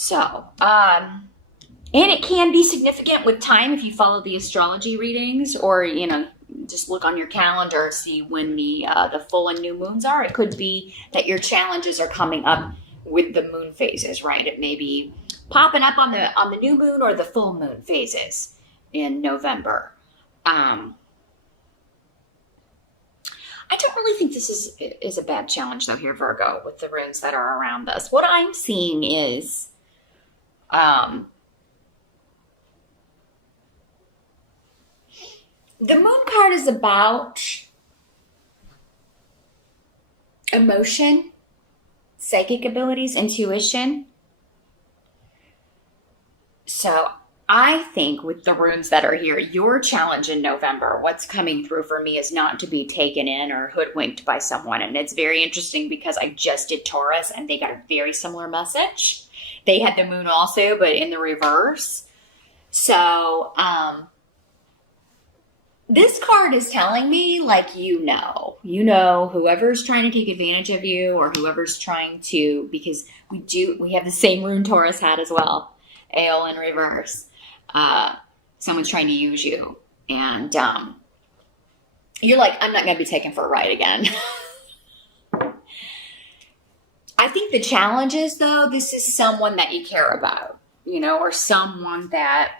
So, and it can be significant with time if you follow the astrology readings, or, just look on your calendar, see when the full and new moons are. It could be that your challenges are coming up with the moon phases, right? It may be popping up on the new moon or the full moon phases in November. I don't really think this is a bad challenge, though, here, Virgo, with the runes that are around us. What I'm seeing is the moon card is about emotion, psychic abilities, intuition. So I think with the runes that are here, your challenge in November, what's coming through for me is not to be taken in or hoodwinked by someone. And it's very interesting because I just did Taurus and they got a very similar message. They had the moon also, but in the reverse. So, this card is telling me, like, whoever's trying to take advantage of you, or whoever's trying to, because we have the same rune Taurus hat as well, Ale in reverse. Someone's trying to use you, and you're like, I'm not going to be taken for a ride again. I think the challenge is, though, this is someone that you care about, or someone that,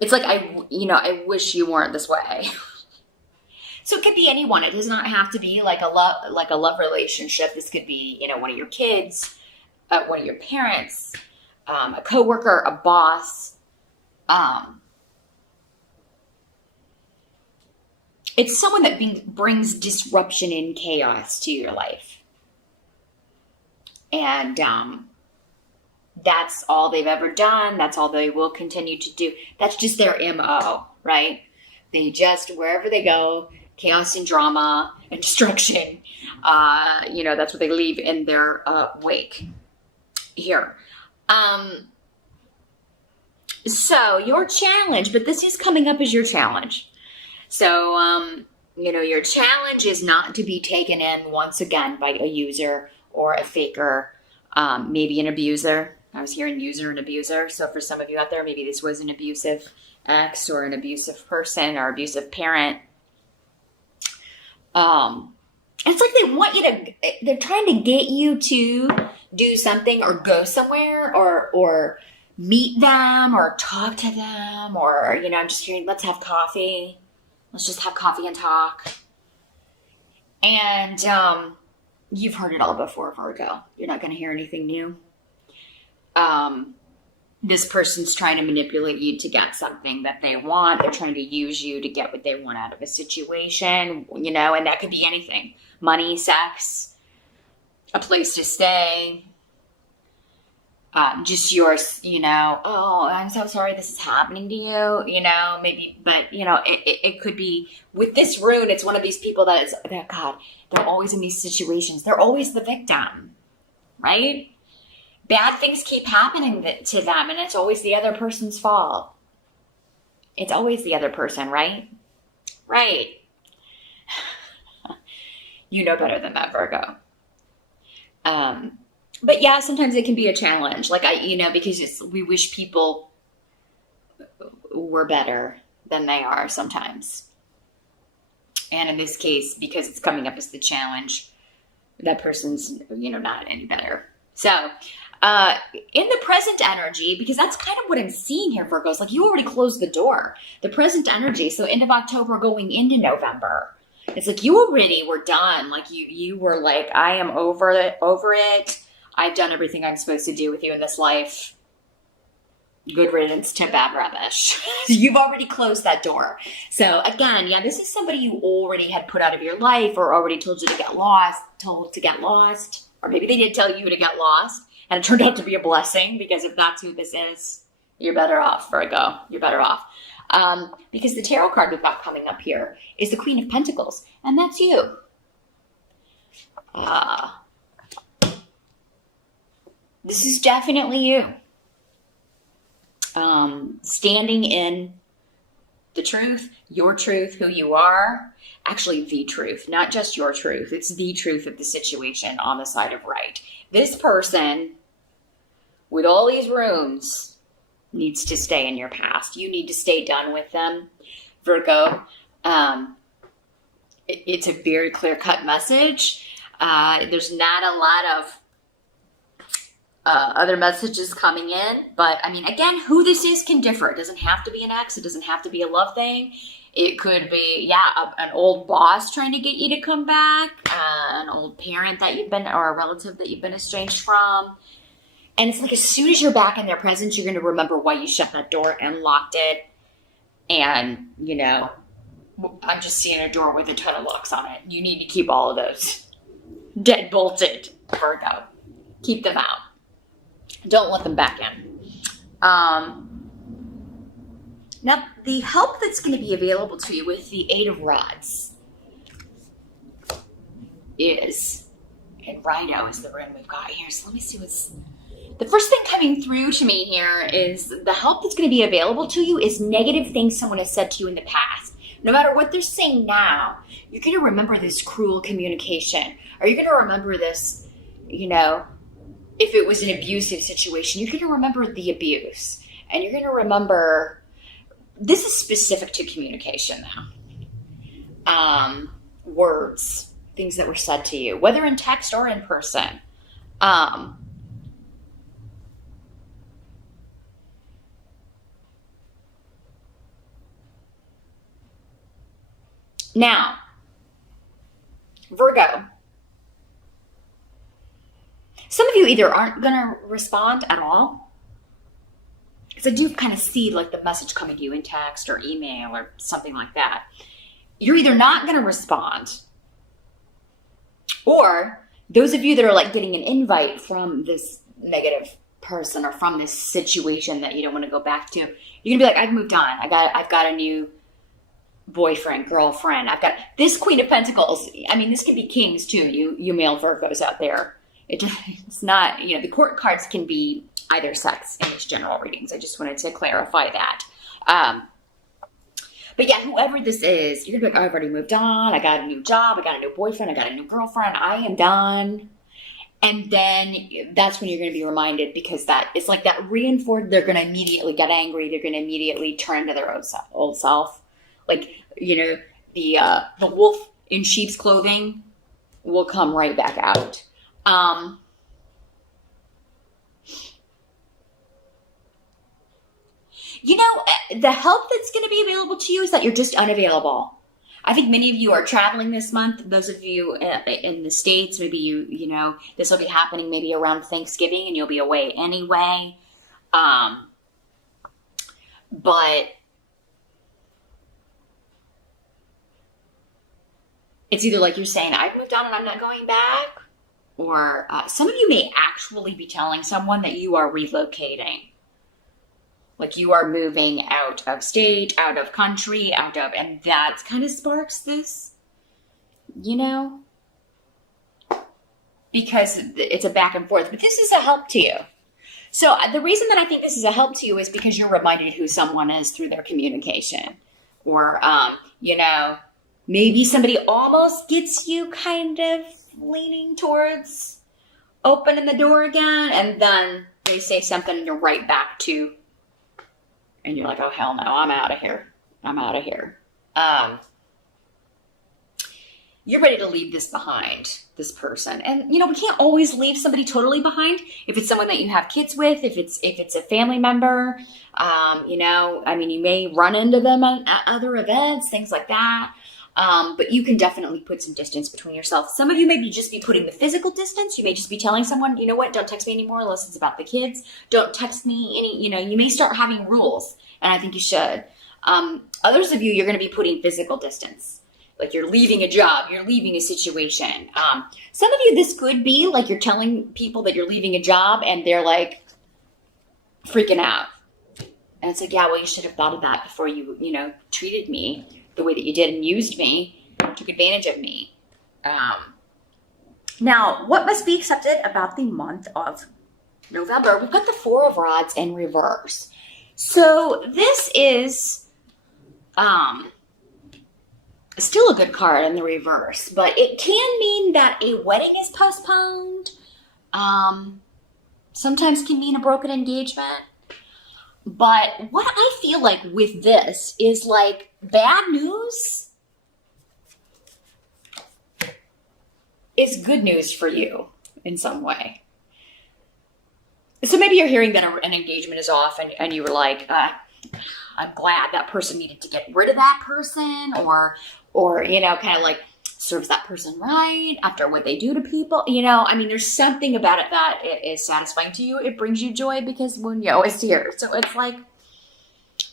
it's like, I wish you weren't this way. So it could be anyone. It does not have to be like a love relationship. This could be, one of your kids, one of your parents, a coworker, a boss. It's someone that brings disruption and chaos to your life. And that's all they've ever done. That's all they will continue to do. That's just their MO, right? They just, wherever they go, chaos and drama and destruction, that's what they leave in their wake here. So your challenge, but this is coming up as your challenge. So, your challenge is not to be taken in once again by a user or a faker, maybe an abuser. I was hearing user and abuser. So for some of you out there, maybe this was an abusive ex or an abusive person or abusive parent. It's like they want you they're trying to get you to do something or go somewhere or meet them or talk to them or, I'm just hearing, let's have coffee. Let's just have coffee and talk. And you've heard it all before, Virgo. You're not going to hear anything new. This person's trying to manipulate you to get something that they want. They're trying to use you to get what they want out of a situation, and that could be anything. Money, sex, a place to stay, just yours, oh, I'm so sorry this is happening to you, maybe, but, it could be, with this rune, it's one of these people that God, they're always in these situations. They're always the victim, right? Bad things keep happening to them, and it's always the other person's fault. It's always the other person, right? Right. You know better than that, Virgo. But yeah, sometimes it can be a challenge. Like, because we wish people were better than they are sometimes. And in this case, because it's coming up as the challenge, that person's, not any better. So, in the present energy, because that's kind of what I'm seeing here, Virgo, it's like you already closed the door. The present energy, so end of October going into November, it's like you already were done. Like you were like, I am over it. I've done everything I'm supposed to do with you in this life. Good riddance to bad rubbish. You've already closed that door. So again, yeah, this is somebody you already had put out of your life or already told to get lost, or maybe they did tell you to get lost. And it turned out to be a blessing, because if that's who this is, you're better off, Virgo. You're better off. Because the tarot card we've got coming up here is the Queen of Pentacles, and that's you. This is definitely you. Standing in the truth, your truth, who you are. Actually, the truth, not just your truth. It's the truth of the situation on the side of right. This person with all these rooms needs to stay in your past. You need to stay done with them, Virgo. It's a very clear-cut message. There's not a lot of other messages coming in, but I mean, again, who this is can differ. It doesn't have to be an ex. It doesn't have to be a love thing. It could be, an old boss trying to get you to come back, an old parent that you've been, or a relative that you've been estranged from. And it's like, as soon as you're back in their presence, you're going to remember why you shut that door and locked it. And, I'm just seeing a door with a ton of locks on it. You need to keep all of those dead bolted, Virgo. Keep them out. Don't let them back in. Now, the help that's going to be available to you with the Eight of Rods is, and Rhino is the rune we've got here. So let me see what's, the first thing coming through to me here is the help that's going to be available to you is negative things someone has said to you in the past. No matter what they're saying now, you're going to remember this cruel communication. Or you're going to remember this, if it was an abusive situation, you're going to remember the abuse. And you're going to remember, this is specific to communication now. Words, things that were said to you, whether in text or in person. Now, Virgo, some of you either aren't going to respond at all, because I do kind of see like the message coming to you in text or email or something like that. You're either not going to respond, or those of you that are like getting an invite from this negative person or from this situation that you don't want to go back to, you're going to be like, I've moved on. I've got a new boyfriend, girlfriend. I've got this Queen of Pentacles. I mean, this could be kings too. You male Virgos out there. It's not, the court cards can be either sex in these general readings. I just wanted to clarify that. But yeah, whoever this is, you're gonna be like, oh, I've already moved on. I got a new job. I got a new boyfriend. I got a new girlfriend. I am done. And then that's when you're going to be reminded, because that it's like that reinforced, they're going to immediately get angry. They're going to immediately turn to their old self. Like, the wolf in sheep's clothing will come right back out. The help that's going to be available to you is that you're just unavailable. I think many of you are traveling this month. Those of you in the States, maybe this will be happening maybe around Thanksgiving and you'll be away anyway. But it's either like you're saying, I've moved on and I'm not going back. Or some of you may actually be telling someone that you are relocating. Like you are moving out of state, out of country, and that kind of sparks this, because it's a back and forth. But this is a help to you. So the reason that I think this is a help to you is because you're reminded who someone is through their communication. Or, maybe somebody almost gets you kind of leaning towards opening the door again, and then they say something and you're right back to, and you're like, oh, hell no, I'm out of here. You're ready to leave this behind, this person. And, we can't always leave somebody totally behind. If it's someone that you have kids with, if it's a family member, you may run into them at other events, things like that. But you can definitely put some distance between yourself. Some of you may just be putting the physical distance. You may just be telling someone, you know what, don't text me anymore unless it's about the kids. Don't text me you may start having rules, and I think you should. Others of you, you're going to be putting physical distance. Like you're leaving a job, you're leaving a situation. Some of you, this could be like you're telling people that you're leaving a job and they're like freaking out. And it's like, yeah, well, you should have thought of that before you, treated me the way that you did and used me, took advantage of me. Now, what must be accepted about the month of November? We've got the Four of Rods in reverse. So this is still a good card in the reverse, but it can mean that a wedding is postponed. sometimes can mean a broken engagement. But what I feel like with this is like bad news is good news for you in some way. So maybe you're hearing that an engagement is off and you were like, I'm glad that person needed to get rid of that person, or kind of like serves that person right after what they do to people. I mean, there's something about it that is satisfying to you. It brings you joy because is here. So it's like,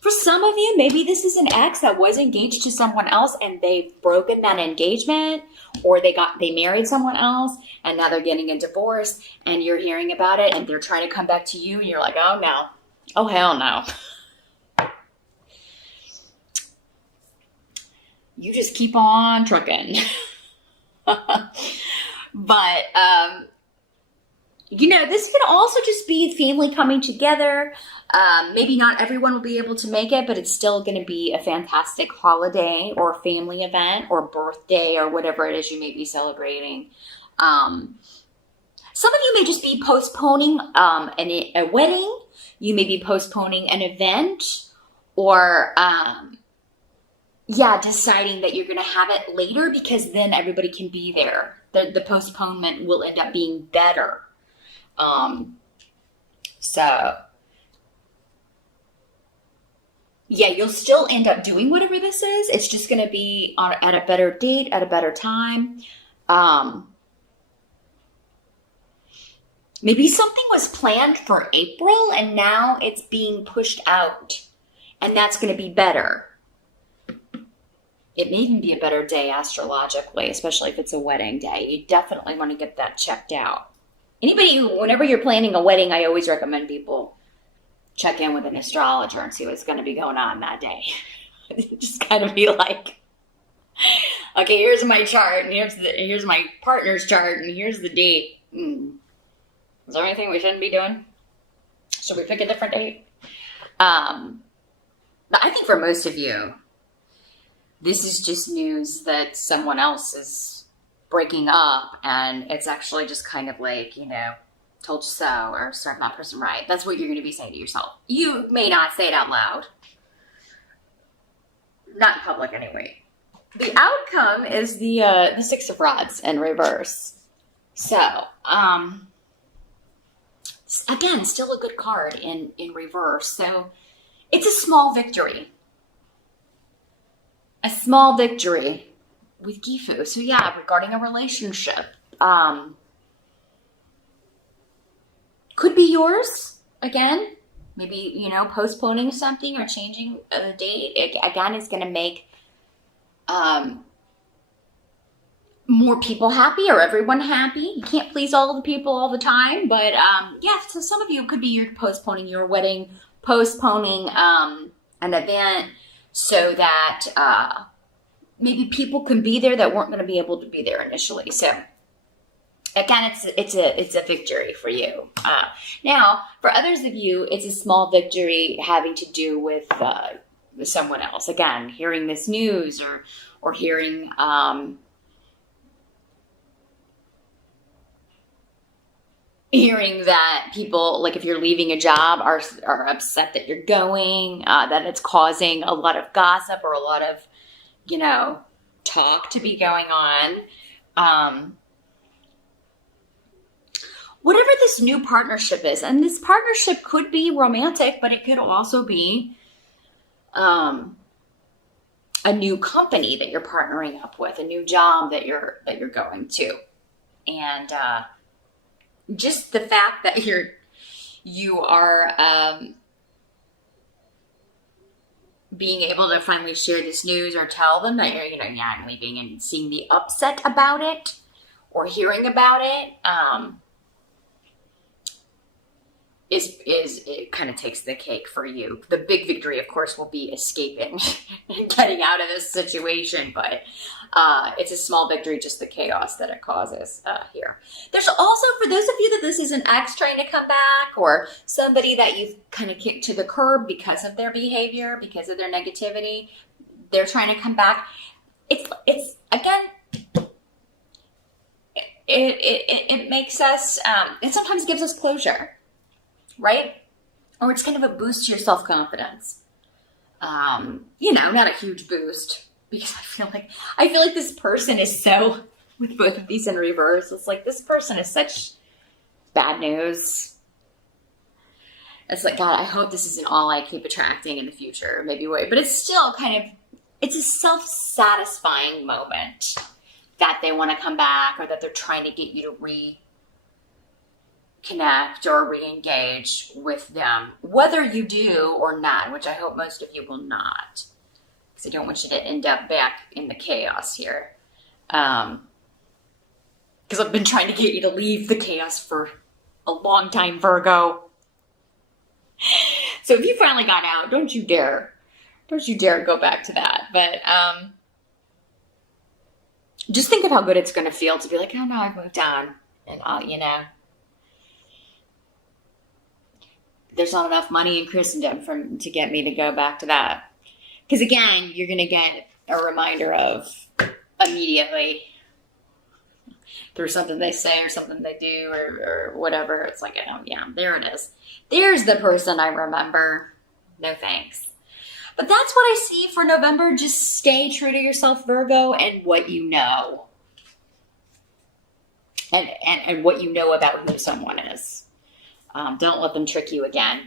for some of you, maybe this is an ex that was engaged to someone else and they've broken that engagement, or they married someone else and now they're getting a divorce and you're hearing about it and they're trying to come back to you and you're like, oh no, oh hell no. You just keep on trucking. But, this could also just be family coming together. Maybe not everyone will be able to make it, but it's still going to be a fantastic holiday or family event or birthday or whatever it is you may be celebrating. Some of you may just be postponing a wedding. You may be postponing an event, or deciding that you're going to have it later because then everybody can be there. The postponement will end up being better. You'll still end up doing whatever this is. It's just going to be at a better date, at a better time. Maybe something was planned for April and now it's being pushed out, and that's going to be better. It may even be a better day astrologically, especially if it's a wedding day. You definitely want to get that checked out. Whenever you're planning a wedding, I always recommend people check in with an astrologer and see what's going to be going on that day. Just kind of be like, okay, here's my chart, and here's my partner's chart, and here's the date. Is there anything we shouldn't be doing? Should we pick a different date? I think for most of you, this is just news that someone else is breaking up, and it's actually just kind of like, told you so, or serve that person right. That's what you're going to be saying to yourself. You may not say it out loud. Not in public anyway. The outcome is the Six of Rods in reverse. So, again, still a good card in reverse. So, it's a small victory. A small victory with Gifu. So regarding a relationship, could be yours again. Maybe, postponing something or changing the date. Again, is going to make more people happy, or everyone happy. You can't please all the people all the time, but so some of you, could be you're postponing your wedding, postponing an event, so that maybe people can be there that weren't going to be able to be there initially. So again, it's a victory for you. Now, for others of you, it's a small victory having to do with someone else. Again, hearing this news or hearing hearing that people, like if you're leaving a job, are upset that you're going, that it's causing a lot of gossip or a lot of, talk to be going on. Whatever this new partnership is, and this partnership could be romantic, but it could also be a new company that you're partnering up with, a new job that you're going to. And just the fact that you are being able to finally share this news or tell them that you're leaving, and seeing the upset about it or hearing about it, it kind of takes the cake for you. The big victory, of course, will be escaping and getting out of this situation, but it's a small victory, just the chaos that it causes here. There's also, for those of you that this is an ex trying to come back, or somebody that you've kind of kicked to the curb because of their behavior, because of their negativity, they're trying to come back. It's again, it makes us, it sometimes gives us closure. right? Or it's kind of a boost to your self-confidence. Not a huge boost, because I feel like this person is so, with both of these in reverse, it's like this person is such bad news. It's like, God, I hope this isn't all I keep attracting in the future. Maybe wait, but it's still it's a self-satisfying moment that they want to come back, or that they're trying to get you to reconnect or re-engage with them, whether you do or not, which I hope most of you will not, because I don't want you to end up back in the chaos here. Because I've been trying to get you to leave the chaos for a long time, Virgo. So if you finally got out, don't you dare go back to that. But just think of how good it's going to feel to be like, oh no, I've moved on, and there's not enough money in Christendom to get me to go back to that. Because again, you're going to get a reminder of immediately through something they say or something they do or whatever. It's like, oh yeah, there it is. There's the person I remember. No thanks. But that's what I see for November. Just stay true to yourself, Virgo, and what you know. And what you know about who someone is. Don't let them trick you again.